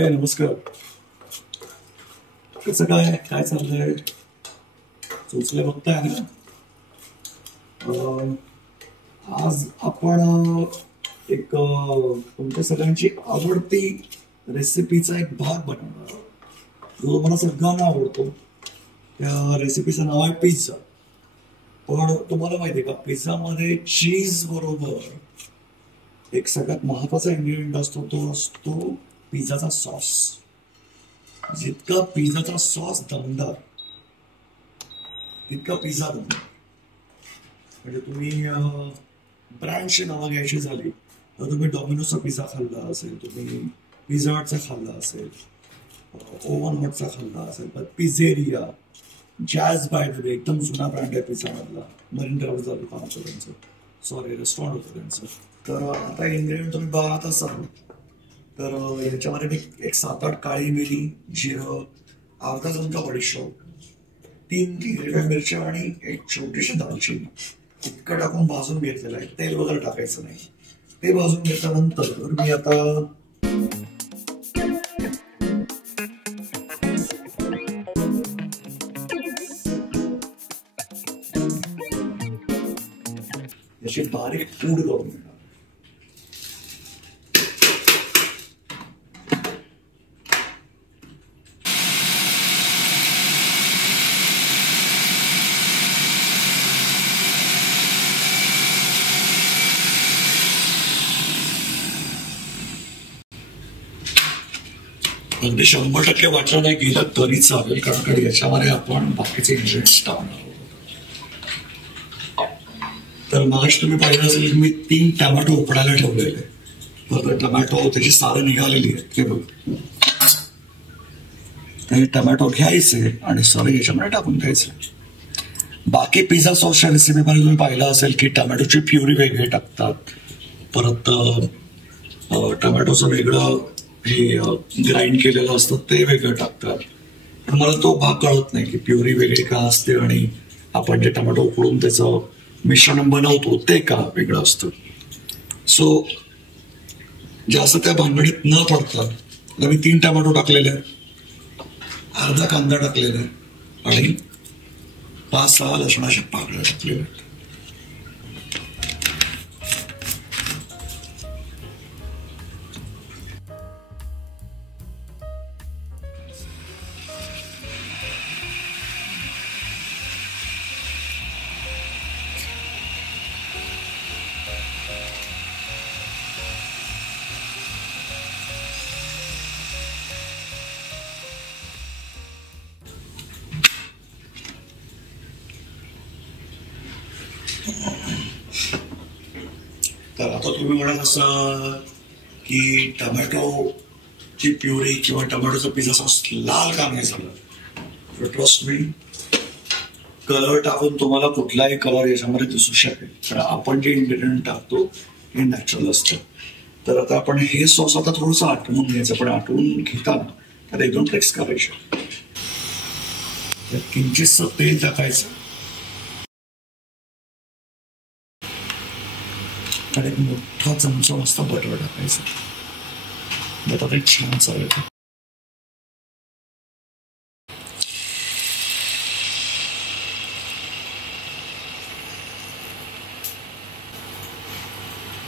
नमस्कार. कसं काय काय चाललंय? चोचले बघताय ना. आज आपण एक तुमच्या सगळ्यांची आवडती रेसिपीचा एक भाग बनवणार आहोत जो मला सगळ्यांना आवडतो. त्या रेसिपीचं नाव आहे पिझ्झा. पण तुम्हाला माहिती आहे का, पिझ्झामध्ये चीज बरोबर एक सगळ्यात महत्वाचा इन्ग्रेडियंट असतो, तो असतो पिझ्झाचा सॉस. जितका पिझ्झाचा सॉस दमदार तितका पिझ्झा दमदार. म्हणजे तुम्ही ब्रँडची नावं घ्यायची झाली तर तुम्ही डॉमिनोजचा पिझ्झा खाल्ला असेल, तुम्ही पिझ्झा हटचा खाल्ला असेल, ओव्हन हटचा खाल्ला असेल, पण पिझेरिया, जॅज बाय द वे एकदम जुना ब्रँड आहे पिझ्झामधला, मरीन ड्राईव्हचं दुकान होतं त्यांचं, सॉरी रेस्टॉरंट होतं त्यांचं. तर आता इन्ग्रेडियंट तुम्ही बघत असाल तर याच्यामध्ये मी एक 7-8 काळी मिरी, जिरं, अर्धा चमचा बडीशोप, 3 हिरव्या मिरच्या आणि एक छोटीशी दालचिनी इतकं टाकून भाजून घेतलेलं आहे. तेल वगैरे टाकायचं नाही. ते भाजून घेतल्यानंतर मी आता याची बारीक पूड करून घेणार. अगदी 100% वाटलं नाही गेलं तरी चालेल, कारण याच्यामध्ये आपण बाकीचे इन्ग्रेडियंट्स टाकणार आहोत. तर मागाशी तुम्ही पाहिलं असेल की मी 3 टमॅटो उकडायला ठेवलेले. तर टमॅटो त्याची सालं निघालेली आहेत. हे बघ, हे टमॅटो घ्यायचे आणि सालं याच्यामध्ये टाकून द्यायचे. बाकी पिझ्झा सॉसच्या रेसिपीमध्ये तुम्ही पाहिलं असेल की टमॅटोची प्युरी वेगळी टाकतात, परत टमॅटोचं वेगळं हे ग्राइंड केलेलं असतं ते वेगळं टाकतात. पण मला तो भाग कळत नाही की प्युरी वेगळी का असते आणि आपण जे टमॅटो उकडून त्याचं मिश्रण बनवतो ते का वेगळं असतं. सो जास्त त्या भानगडीत न पडता मी 3 टमॅटो टाकलेले, अर्धा कांदा टाकलेला आणि 5-6 लसणाच्या पाकळ्या टाकलेल्या. तर आता तुम्ही म्हणत असाल की टमॅटोची प्युरी किंवा टमॅटोचा पिझ्झा सॉस लाल का नाही झालं. तर ट्रस्ट मी, कलर टाकून तुम्हाला कुठलाही कलर याच्यामध्ये दिसू शकेल, कारण आपण जे इन्ग्रेडियंट टाकतो हे नॅचरल असतं. तर आता आपण हे सॉस आता थोडंसं आटवून घ्यायचं, पण आटवून घेताना तर 1-2 ट्रिक्स करायचे. किंचितसं तेल टाकायचं आणि एक मोठा चमचा मस्त बटर टाकायचं. बटर एक छान चालेल.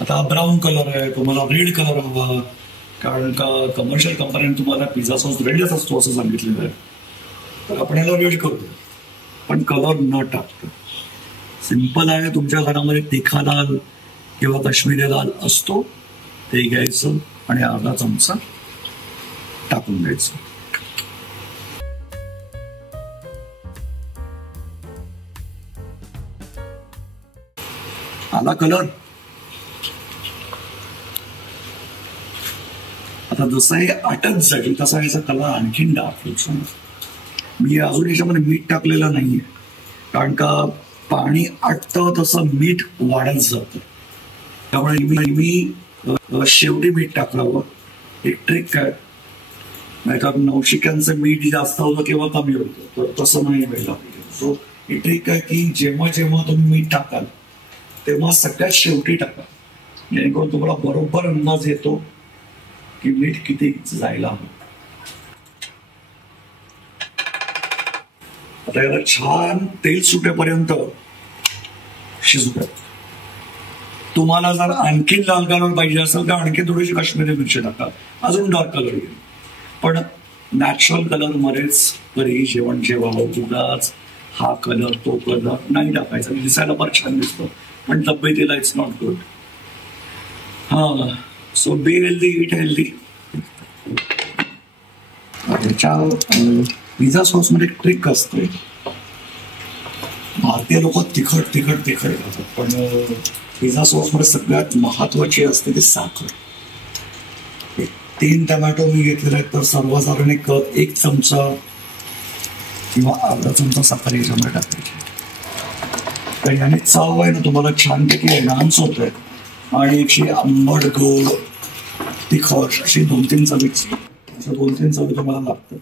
आता ब्राऊन कलर आहे, तुम्हाला रेड कलर हवा, कारण का कमर्शियल कंपनीने तुम्हाला पिझ्झा सॉस रेडच असतो असं सांगितलेलं आहे. तर आपण याला रेड करू, पण कलर न टाकतो. सिंपल आहे. तुमच्या घरामध्ये तिखा लाल किंवा काश्मीरी लाल असतो ते घ्यायचं आणि अर्धा चमचा टाकून द्यायचं. आला कलर. आता जसं हे आटत जाईल तसा याचा कलर आणखीन डार्क होईल. मी अजून याच्यामध्ये मीठ टाकलेलं नाहीये, कारण का पाणी आटतं तसं मीठ वाढत जातं. त्यामुळे मी शेवटी मीठ टाकावं. एक ट्रिक आहे, नाहीतर नवशिक्यांचं मीठ जास्त होतं किंवा कमी होतं, तर तसं नाही व्हायला पाहिजे. सो ही ट्रिक आहे की जेव्हा जेव्हा तुम्ही मीठ टाकाल तेव्हा सगळ्यात शेवटी टाका, जेणेकरून तुम्हाला बरोबर अंदाज येतो की मीठ किती जायला हवं. आता याला छान तेल सुटेपर्यंत शिजू द्या. तुम्हाला जर आणखी लाल कलर पाहिजे असेल तर आणखी थोडीशी काश्मीरी मिरची टाका, अजून डार्क कलर येईल. पण नॅचरल कलर मध्येच घरी जेवण जेवावं. उगाच हा कलर तो कलर नाही टाकायचा. दिसायला फार छान दिसतो पण तब्येतीला इट्स नॉट गुड. हा, so be healthy, it healthy. त्याच्या पिझ्झा सॉस मध्ये ट्रिक असते. भारतीय लोक तिखट तिखट तिखट खातात, पण पिझ्झा सॉस मध्ये सगळ्यात महत्वाची असते ती साखर. 3 टमॅटो मी घेतलेले आहेत, तर सर्वसाधारण एक चमचा किंवा अर्धा चमचा साखर याच्यामध्ये टाकायची. तर याने चव आहे ना तुम्हाला छानपैकी एनहान्स होत आहे. आणि अशी आंबट गोड तिखट अशी 2-3 चवी तुम्हाला लागतात.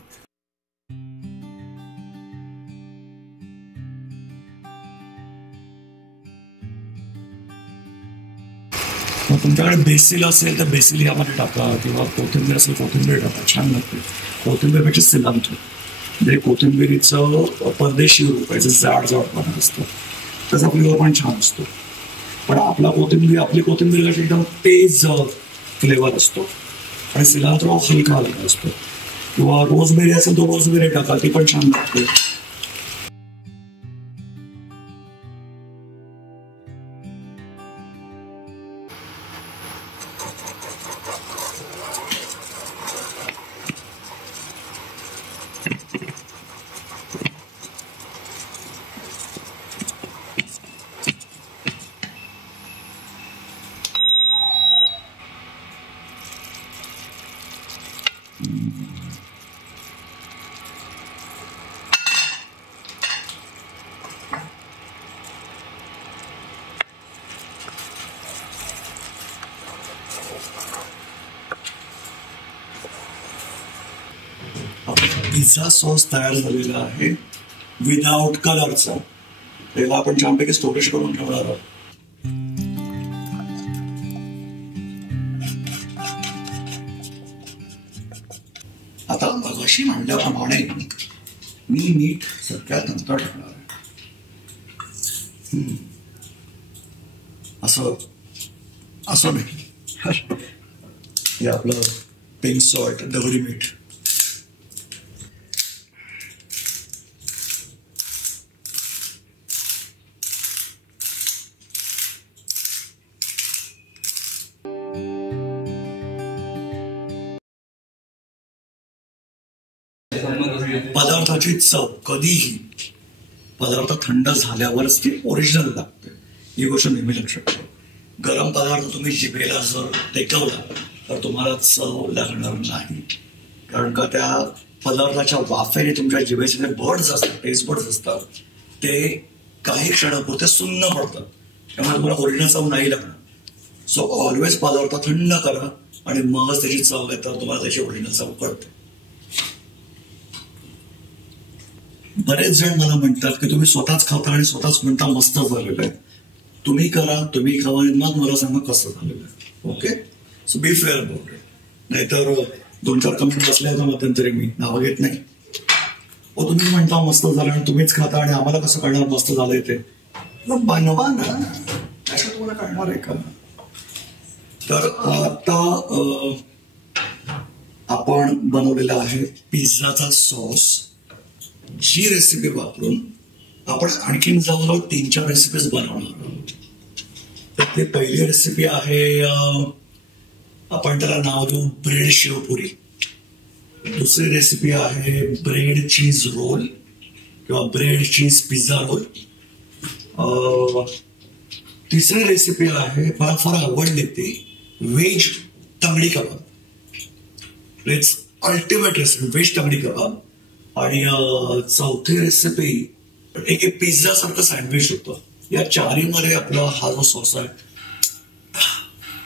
मग तुमच्याकडे बेसिल असेल तर बेसिल यामध्ये टाका, किंवा कोथिंबीर असेल कोथिंबीर टाका, छान लागते. कोथिंबीरपेक्षा सिलांट्रो, म्हणजे कोथिंबीरीचं परदेशी रूप आहे, जाड जाडपणा असतं, त्याचा फ्लेवर पण छान असतो. पण आपली कोथिंबीर कशी एकदम तेज फ्लेवर असतो आणि सिलांट्रो हलका हलका असतो. किंवा रोजबेरी असेल तर रोजबेरी टाका, ती पण छान लागते. पिझ्झा सॉस तयार झालेला आहे विदाउट कलरचा. त्याला आपण छानपैकी स्टोरेज करून ठेवणार आहोत. आता मगाशी म्हणल्याप्रमाणे मी मीठ सगळ्यात नंतर टाकणार आहे. असं नाही, हे आपलं पिंक सॉल्ट, दगडी मीठ. पदार्थाची चव कधीही पदार्थ थंड झाल्यावरच ती ओरिजिनल लागते, ही गोष्ट नेहमी लक्षात ठेवा. गरम पदार्थ तुम्ही जिभेला जर टेकवला तर तुम्हाला चव लागणार नाही, कारण का त्या पदार्थाच्या वाफेने तुमच्या जिभेचे जे बर्ड्स असतात, टेस्ट बर्ड्स असतात, ते काही क्षणापुरते सुन्न पडतात. त्यामुळे तुम्हाला ओरिजिनल चव नाही लागणार. सो ऑलवेज पदार्थ थंड करा आणि मगच त्याची चव येतात, तुम्हाला त्याची ओरिजिनल चव कळते. बरेच जण मला म्हणतात की तुम्ही स्वतःच खाता आणि स्वतःच म्हणता मस्त झालेलं आहे. तुम्ही करा, तुम्ही खावा आणि मग मला सांगा कसं झालेलं आहे. Okay, so be fair about it. नाहीतर 2-4 कमेंट बसल्या होत्या मध्यंतरी, मी नाव घेत नाही. तुम्ही म्हणता मस्त झालं आणि तुम्हीच खाता आणि आम्हाला कसं कळणार मस्त झालंय ते? बनवा ना, त्याच्यात तुम्हाला कळणार आहे का? तर आता आपण बनवलेला आहे पिझ्झाचा सॉस. जी रेसिपी वापरून आपण आणखीन जवळजवळ 3-4 रेसिपीज बनवणार आहोत. त्यातली पहिली रेसिपी आहे, आपण त्याला नाव देऊ ब्रेड शेवपुरी. दुसरी रेसिपी आहे ब्रेड चीज रोल किंवा ब्रेड चीज पिझ्झा रोल. तिसरी रेसिपी आहे, मला फार आवडली ती, veg tangdi kabab. It's ultimate recipe, veg tangdi kabab. आणि चौथी रेसिपी एक पिझ्झा सारखं सँडविच होतं. या चारीमध्ये आपला हा जो सॉस आहे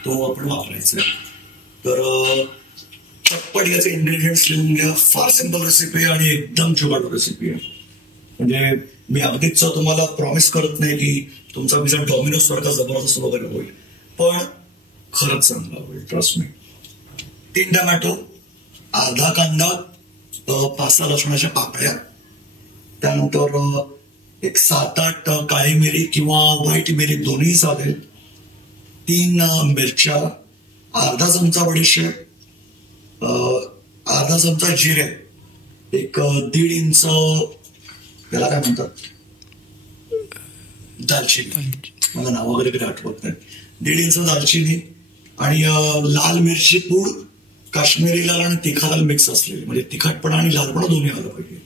तो आपण वापरायचा आहे. तर चटपट याचे इंग्रेडियंट्स लिहून घ्या. फार सिंपल रेसिपी आणि एकदम जुगाडू रेसिपी आहे. म्हणजे मी अगदीच तुम्हाला प्रॉमिस करत नाही की तुमचा पिझ्झा डॉमिनोज सारखा जबरदस्त वगैरे होईल, पण खरंच चांगला होईल, ट्रस्ट मी. 3 टमॅटो, अर्धा कांदा, 5-6 लसणाच्या पाकळ्या, त्यानंतर एक 7-8 काळी मिरी किंवा व्हाईट मिरी दोन्ही चालेल, 3 मिरच्या, अर्धा चमचा बडीशेप, अर्धा चमचा जिरे, एक 1.5 इंच त्याला काय म्हणतात दालचिनी, मला नाव वगैरे काही आठवत नाही, 1.5 इंच दालचिनी आणि लाल मिरची पूड, काश्मीरी लाल आणि तिखा लाल मिक्स असलेली, म्हणजे तिखटपणा आणि लालपणा दोन्ही आलं पाहिजे.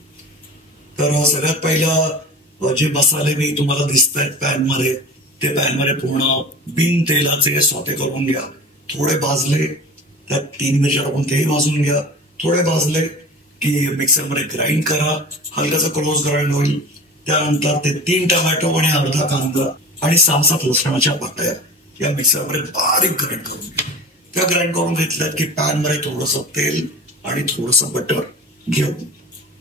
तर सगळ्यात पहिला जे मसाले मी तुम्हाला दिसत आहेत पॅन मध्ये, ते पॅन मध्ये पूर्ण बिन तेलाचे स्वते करून घ्या. थोडे भाजले त्यात 3 मिरच्या टाकून तेही भाजून घ्या. थोडे भाजले की मिक्सरमध्ये ग्राइंड करा, हलकासा क्लोज ग्राइंड होईल. त्यानंतर ते 3 टोमॅटो आणि अर्धा कांदा आणि 6-7 लसणाच्या पाकळ्या या मिक्सरमध्ये बारीक ग्राइंड करून घ्या. त्या ग्राइंड करून घेतल्यात की पॅन मध्ये थोडंसं तेल आणि थोडंसं बटर घेऊन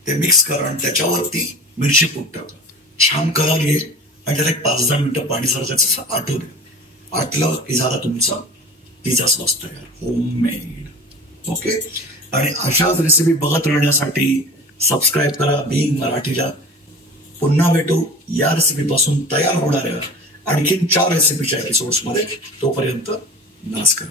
ते मिक्स करा आणि त्याच्यावरती मिरची पूड टाका. छान कलर येईल आणि त्याला एक 5-10 मिनिटं पाणी जरा त्याचं आटू दे. आटलं की झाला तुमचा पिझ्झा सॉस तयार, होममेड. ओके. आणि अशाच रेसिपी बघत राहण्यासाठी सबस्क्राईब करा बीइंग मराठीला. पुन्हा भेटू या रेसिपी पासून तयार होणाऱ्या आणखीन 4 रेसिपीच्या एपिसोड्स मध्ये. तोपर्यंत नमस्कार.